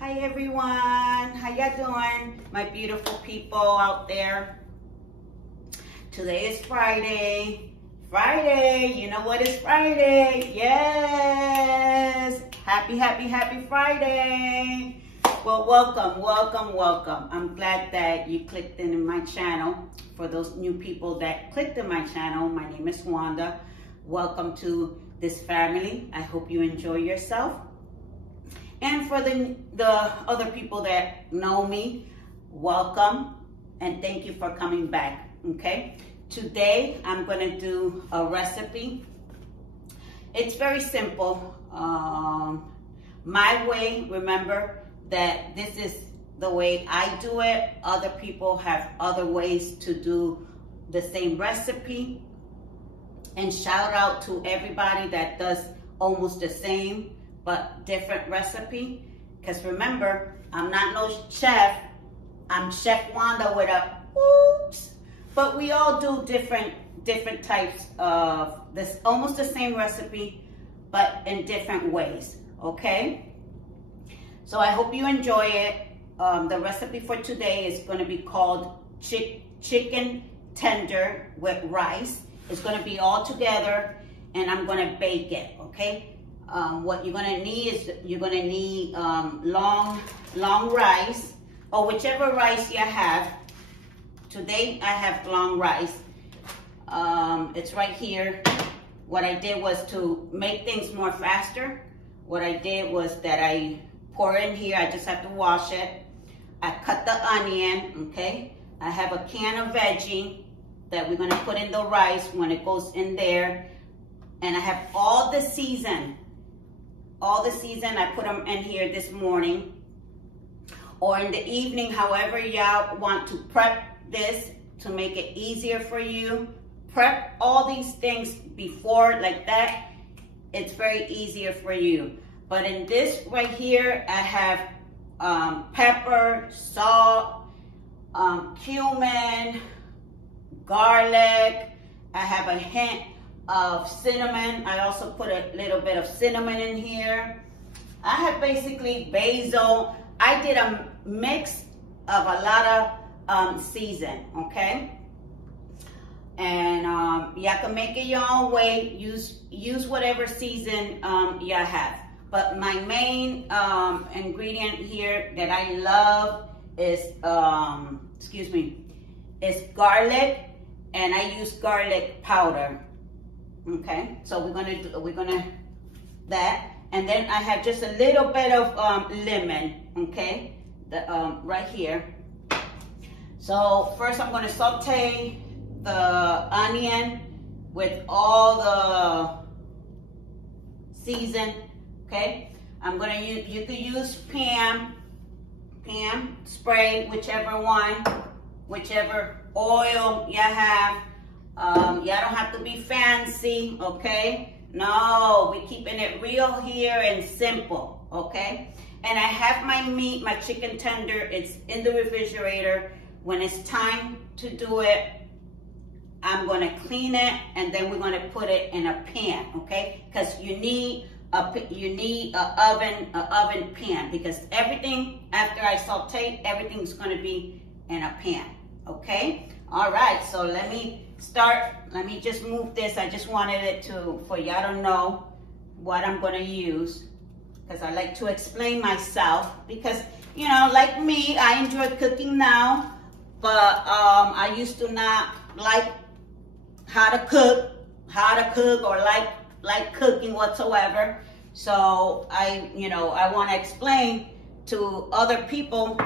Hi everyone, how y'all doing? My beautiful people out there. Today is Friday. Friday, you know what is Friday? Yes! Happy Friday. Well, welcome. I'm glad that you clicked in my channel. For those new people that clicked in my channel, my name is Wanda. Welcome to this family. I hope you enjoy yourself. And for the other people that know me, welcome and thank you for coming back, okay? Today, I'm gonna do a recipe. It's very simple. My way, remember that this is the way I do it. Other people have other ways to do the same recipe. And shout out to everybody that does almost the same but different recipe, because remember, I'm not no chef. I'm Chef Wanda with a oops, but we all do different types of this, almost the same recipe but in different ways, okay? So I hope you enjoy it. The recipe for today is going to be called chicken tender with rice. It's going to be all together and I'm going to bake it, okay? What you're gonna need is you're gonna need long rice, or whichever rice you have. Today I have long rice. It's right here. What I did was to make things more faster. What I did was that I pour in here. I just have to wash it. I cut the onion. Okay. I have a can of veggie that we're gonna put in the rice when it goes in there, and I have all the season. I put them in here this morning or in the evening, however y'all want to prep this to make it easier for you. Prep all these things before like that. It's very easier for you. But in this right here, I have pepper, salt, cumin, garlic. I have a hint of cinnamon. I also put a little bit of cinnamon in here. I have basically basil. I did a mix of a lot of season, okay? And y'all can make it your own way. Use whatever season y'all have. But my main ingredient here that I love is is garlic, and I use garlic powder. Okay, so we're gonna that, and then I have just a little bit of lemon. Okay, right here. So first I'm gonna saute the onion with all the season. Okay, I'm gonna use, you could use Pam spray, whichever one, whichever oil you have. Y'all don't have to be fancy, okay? No, we're keeping it real here and simple, okay? And I have my meat, my chicken tender. It's in the refrigerator. When it's time to do it, I'm gonna clean it and then we're gonna put it in a pan, okay? Because you need a oven pan, because everything after I saute, everything's gonna be in a pan, okay? All right, so let me start. Let me just move this. I just wanted it for y'all to know what I'm gonna use, because I like to explain myself, because, you know, like me, I enjoy cooking now, but I used to not like how to cook or like cooking whatsoever. So I want to explain to other people,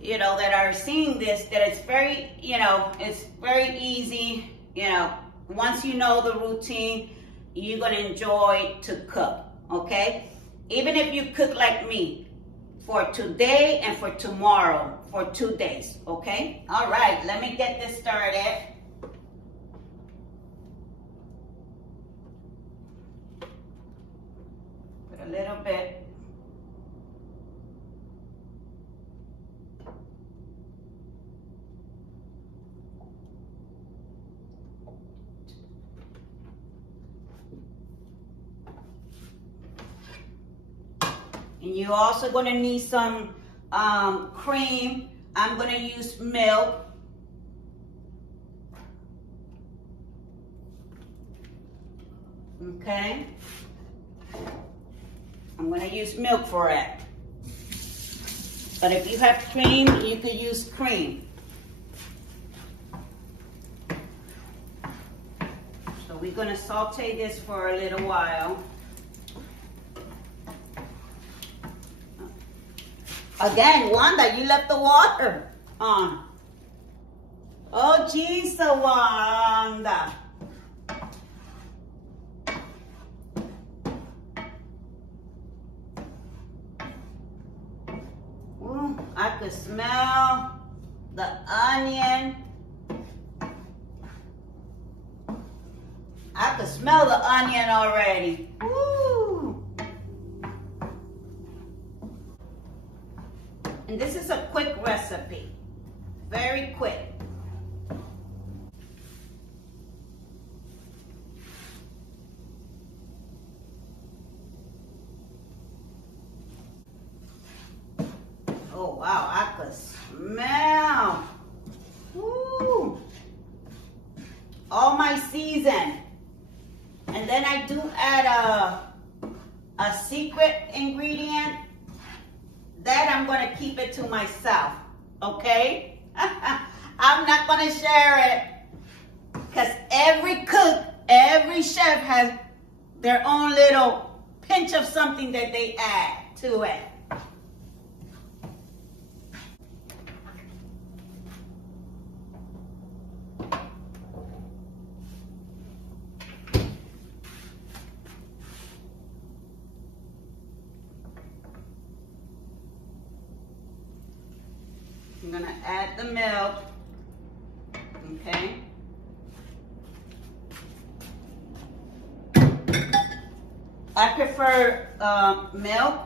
you know, that are seeing this, that it's very, it's very easy. You know, once you know the routine, you're going to enjoy to cook, okay? Even if you cook like me for today and for tomorrow, for 2 days, okay? All right, let me get this started. Put a little bit. And you're also going to need some cream. I'm going to use milk. Okay. I'm going to use milk for it. But if you have cream, you could use cream. So we're going to saute this for a little while. Again, Wanda, you left the water on. Oh, geez, Wanda. Ooh, I could smell the onion. I could smell the onion already. Woo. And this is a quick recipe, very quick. Oh wow, I could smell, woo, all my season. And then I do add a secret ingredient that I'm going to keep it to myself, okay? I'm not going to share it because every cook, every chef has their own little pinch of something that they add to it. I'm going to add the milk, okay? I prefer milk.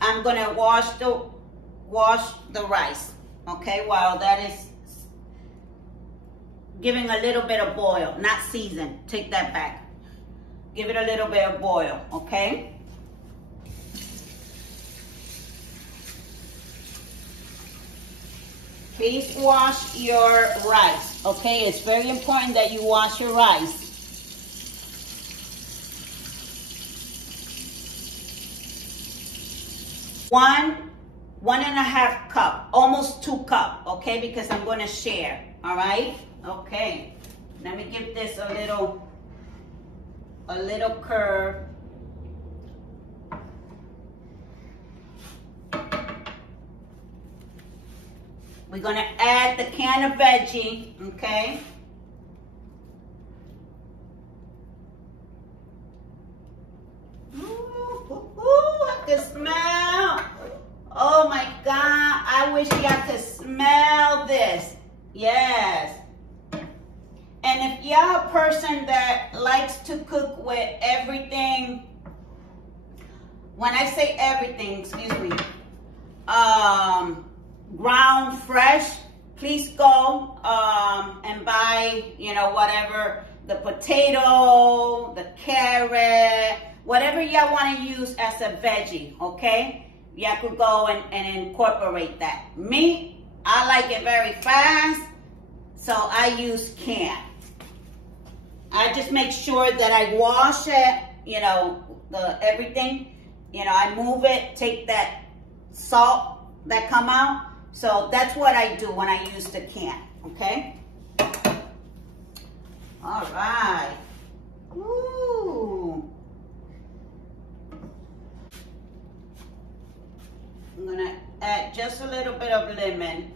I'm going to wash the rice, okay? While that is giving a little bit of boil, not season. Take that back. Give it a little bit of boil, okay? Please wash your rice, okay? It's very important that you wash your rice. One and a half cup, almost 2 cups, okay? Because I'm going to share, all right? Okay. Let me give this a little curve. We're gonna add the can of veggie, okay? Ooh, I can smell. Oh my God, I wish y'all could smell this. Yes. And if y'all a person that likes to cook with everything, when I say everything, excuse me, ground fresh, please go and buy, you know, whatever, the potato, the carrot, whatever y'all want to use as a veggie, okay? Y'all could go and incorporate that. Me, I like it very fast, so I use canned. I just make sure that I wash it, you know, everything. You know, I move it, take that salt that come out. So that's what I do when I use the can, okay? All right. Woo. I'm gonna add just a little bit of lemon.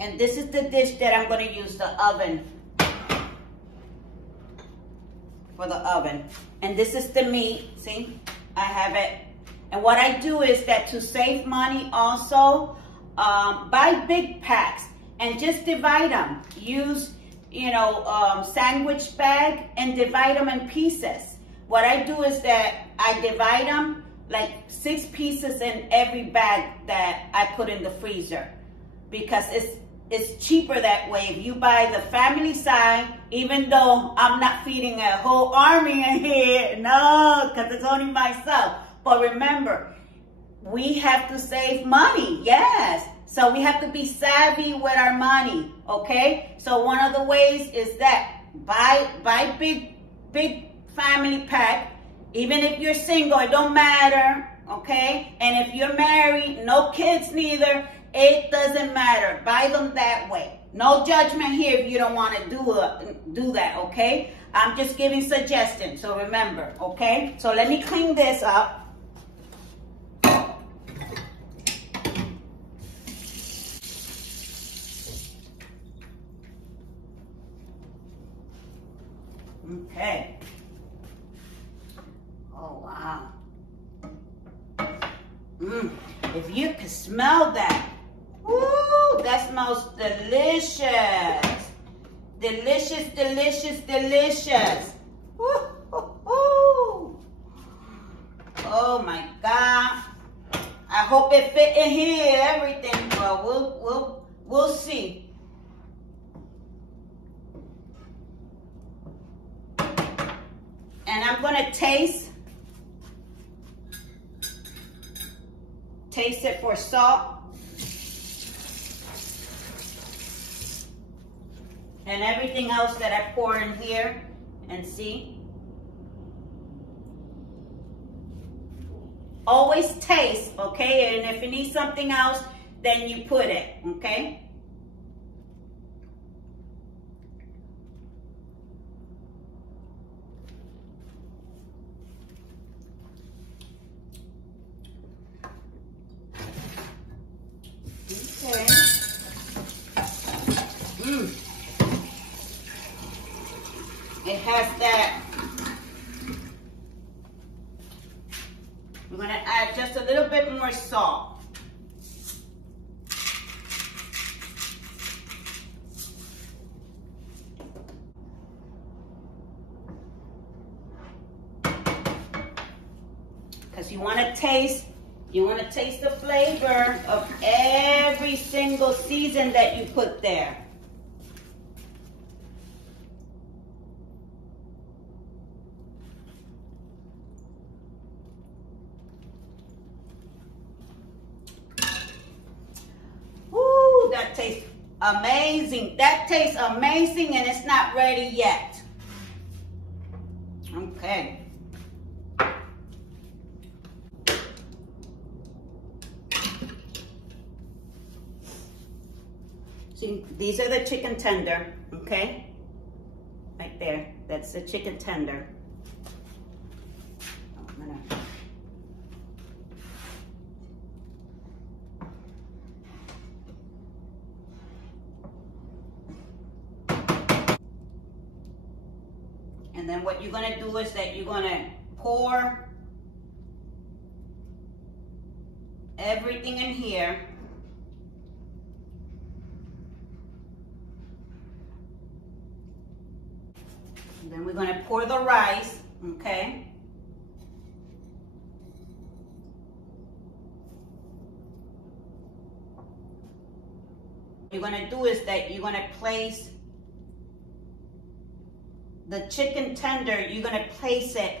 And this is the dish that I'm going to use the oven for the oven. And this is the meat. See, I have it. And what I do is that to save money also, buy big packs. and just divide them. Use, sandwich bag and divide them in pieces. What I do is that I divide them like 6 pieces in every bag that I put in the freezer, because it's cheaper that way. If you buy the family size, even though I'm not feeding a whole army in here, no, because it's only myself. But remember, we have to save money, yes. So we have to be savvy with our money, okay? So one of the ways is that buy big family pack. Even if you're single, it don't matter, okay? And if you're married, no kids neither, it doesn't matter. Buy them that way. No judgment here if you don't want to do that, okay? I'm just giving suggestions, so remember, okay? So let me clean this up. Okay. Oh, wow. If you can smell that, woo, that smells delicious. Delicious, delicious, delicious. Woo-hoo-hoo. Oh my God. I hope it fit in here, everything. Well, we'll see. And I'm gonna taste it for salt. And everything else that I pour in here, and see. Always taste, okay? And if you need something else, then you put it, okay? Okay. It has that. We're going to add just a little bit more salt. Because you want to taste the flavor of every single season that you put there. Woo, that tastes amazing. That tastes amazing, and it's not ready yet. Okay. See, these are the chicken tender, okay? Right there, that's the chicken tender. And then what you're gonna do is that you're gonna pour everything in here. And then we're going to pour the rice, okay? What you're going to do is that you're going to place the chicken tender, you're going to place it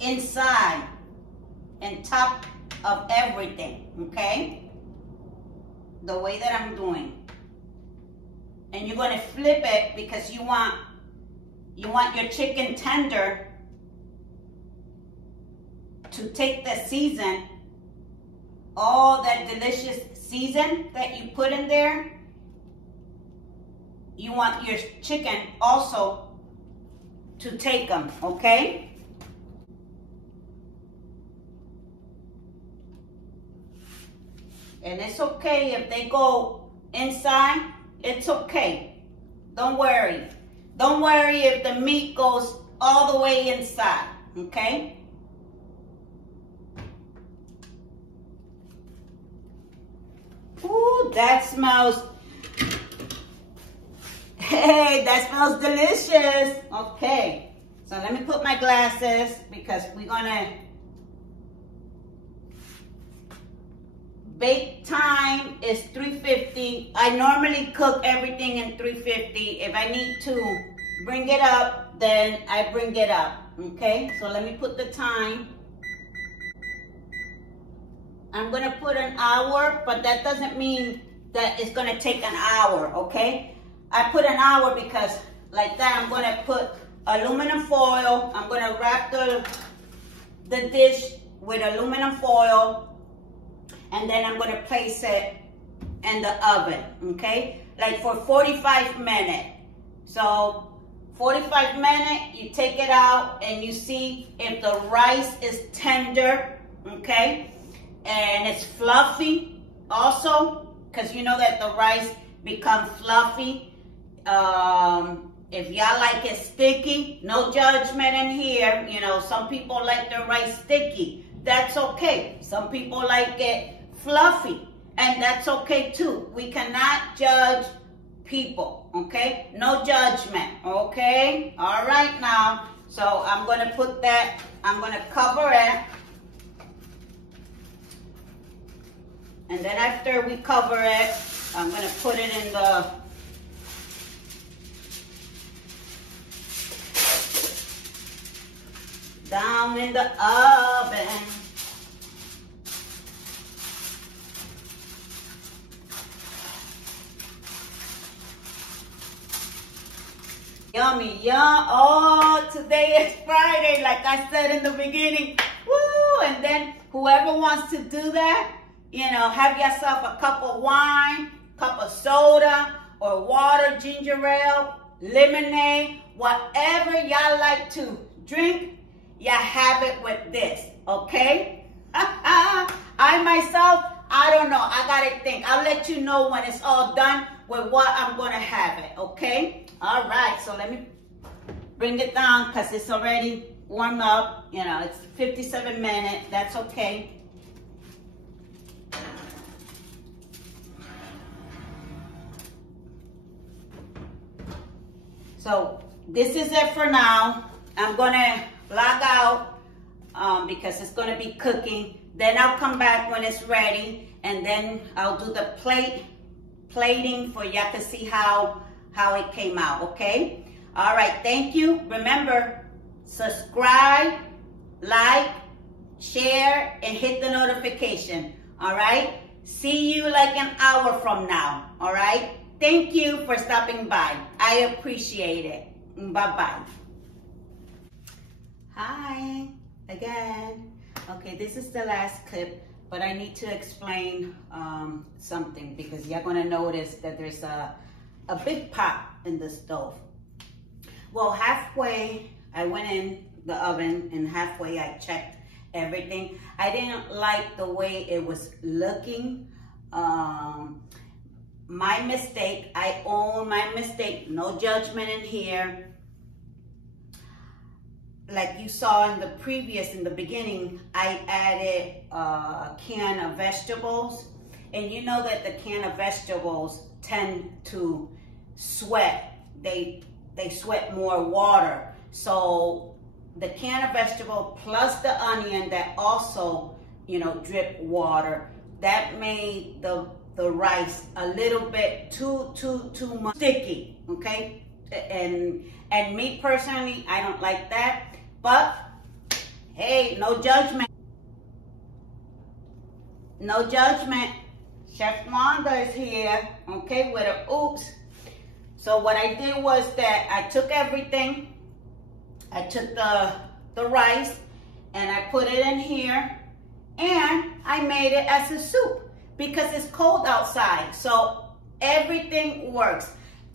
inside and top of everything, okay? The way that I'm doing. And you're going to flip it because you want your chicken tender to take the season, all that delicious season that you put in there. You want your chicken also to take them, okay? And it's okay if they go inside. It's okay. Don't worry. Don't worry if the meat goes all the way inside, okay? Ooh, that smells, hey, that smells delicious. Okay, so let me put my glasses because we're gonna, bake time is 350. I normally cook everything in 350. If I need to bring it up, then I bring it up. Okay, so let me put the time. I'm gonna put an hour, but that doesn't mean that it's gonna take an hour, okay? I put an hour because like that, I'm gonna put aluminum foil. I'm gonna wrap the dish with aluminum foil, and then I'm gonna place it in the oven, okay? Like for 45 minutes. So 45 minutes, you take it out and you see if the rice is tender, okay? And it's fluffy also, because you know that the rice becomes fluffy. If y'all like it sticky, no judgment in here. You know, some people like their rice sticky. That's okay. Some people like it fluffy, and that's okay too. We cannot judge people, okay? No judgment, okay? All right now, so I'm gonna put that, I'm gonna cover it. And then after we cover it, I'm gonna put it in the, down in the oven. Yummy, yum. Oh, today is Friday, like I said in the beginning. Woo! And then whoever wants to do that, you know, have yourself a cup of wine, cup of soda, or water, ginger ale, lemonade, whatever y'all like to drink, y'all have it with this, okay? I myself, I don't know. I gotta think. I'll let you know when it's all done with what I'm gonna have it, okay? All right, so let me bring it down because it's already warmed up. You know, it's 57 minutes. That's okay. So this is it for now. I'm gonna log out because it's gonna be cooking. Then I'll come back when it's ready, and then I'll do the plating for y'all to see how it came out, okay? All right, thank you. Remember, subscribe, like, share, and hit the notification, all right? See you like an hour from now, all right? Thank you for stopping by. I appreciate it. Bye-bye. Hi, again. Okay, this is the last clip, but I need to explain something because you're gonna notice that there's a big pot in the stove. Well, halfway I went in the oven and halfway I checked everything. I didn't like the way it was looking. My mistake, I own my mistake, no judgment in here. Like you saw in the beginning, I added a can of vegetables. And you know that the can of vegetables tend to sweat. They sweat more water. So the can of vegetable plus the onion that also, you know, drip water, that made the rice a little bit too much sticky, okay? And me personally, I don't like that. But hey, no judgment. No judgment. Chef Wanda is here, okay, with a oops. So what I did was that I took everything. I took the rice and I put it in here and I made it as a soup because it's cold outside. So everything works.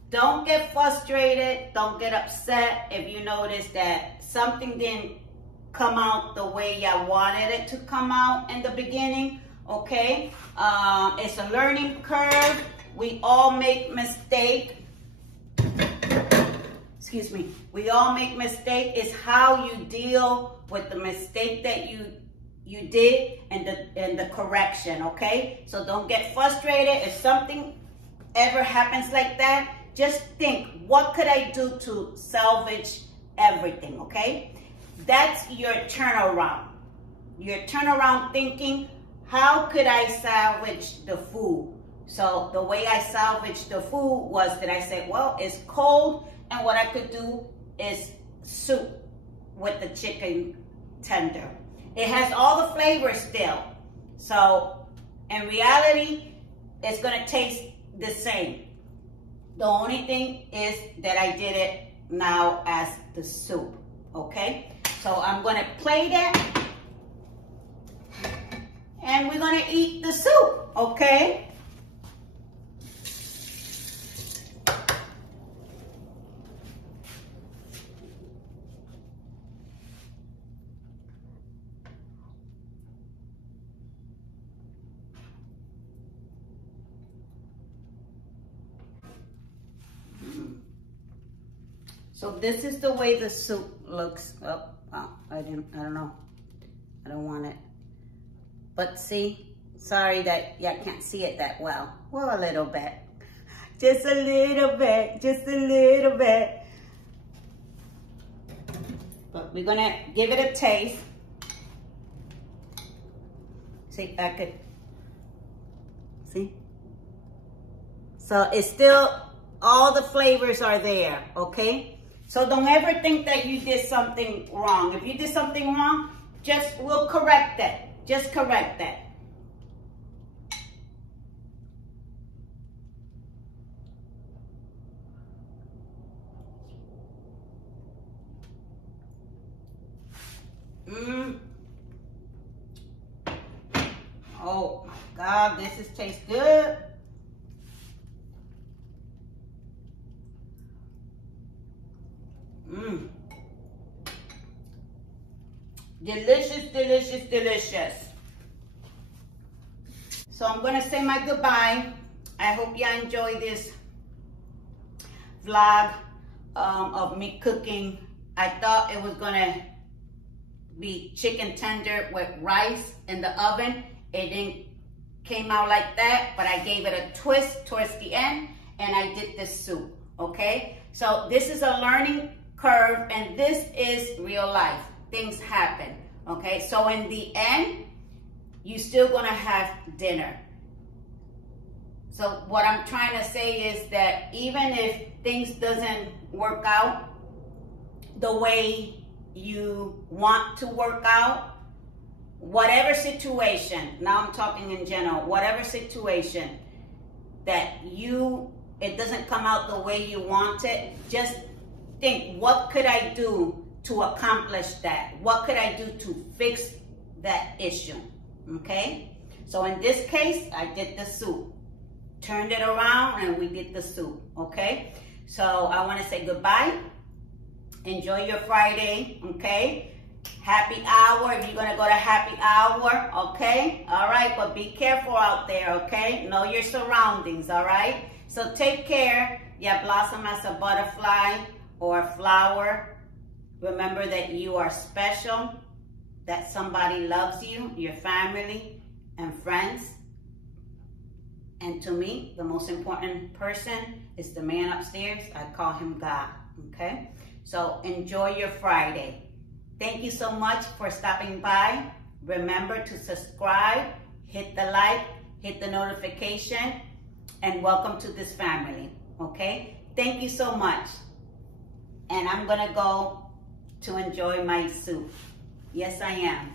Don't get frustrated. Don't get upset if you notice that something didn't come out the way y'all wanted it to come out in the beginning, okay? It's a learning curve. We all make mistakes. Excuse me. We all make mistakes. It's how you deal with the mistake that you did and the correction, okay? So don't get frustrated. If something ever happens like that, just think, what could I do to salvage everything, okay? That's your turnaround. Your turnaround thinking, how could I salvage the food? So the way I salvaged the food was that I said, well, it's cold, and what I could do is soup with the chicken tender. It has all the flavors still. So in reality, it's gonna taste the same. The only thing is that I did it now as the soup, okay? So I'm gonna plate it, and we're gonna eat the soup, okay? So this is the way the soup looks. Oh, I don't know. I don't want it. But see, sorry that y'all can't see it that well. Well, a little bit. Just a little bit, just a little bit. But we're gonna give it a taste. See if I could, see? So it's still, all the flavors are there, okay? So don't ever think that you did something wrong. If you did something wrong, we'll correct that. Just correct that. Oh my God, this tastes good. Delicious, delicious, delicious. So I'm gonna say my goodbye. I hope y'all enjoy this vlog of me cooking. I thought it was gonna be chicken tender with rice in the oven. It didn't came out like that, but I gave it a twist towards the end, and I did this soup, okay? So this is a learning curve, and this is real life. Things happen, okay? So in the end, you're still gonna have dinner. So what I'm trying to say is that even if things doesn't work out the way you want to work out, whatever situation, now I'm talking in general, whatever situation that it doesn't come out the way you want it, just think, what could I do to accomplish that? What could I do to fix that issue, okay? So in this case, I did the soup. Turned it around and we did the soup, okay? So I want to say goodbye. Enjoy your Friday, okay? Happy hour, if you're going to go to happy hour, okay? All right, but be careful out there, okay? Know your surroundings, all right? So take care. Ya blossom as a butterfly or a flower. Remember that you are special, that somebody loves you, your family and friends. And to me, the most important person is the man upstairs. I call him God, okay? So enjoy your Friday. Thank you so much for stopping by. Remember to subscribe, hit the like, hit the notification, and welcome to this family, okay? Thank you so much. And I'm gonna go to enjoy my soup. Yes, I am.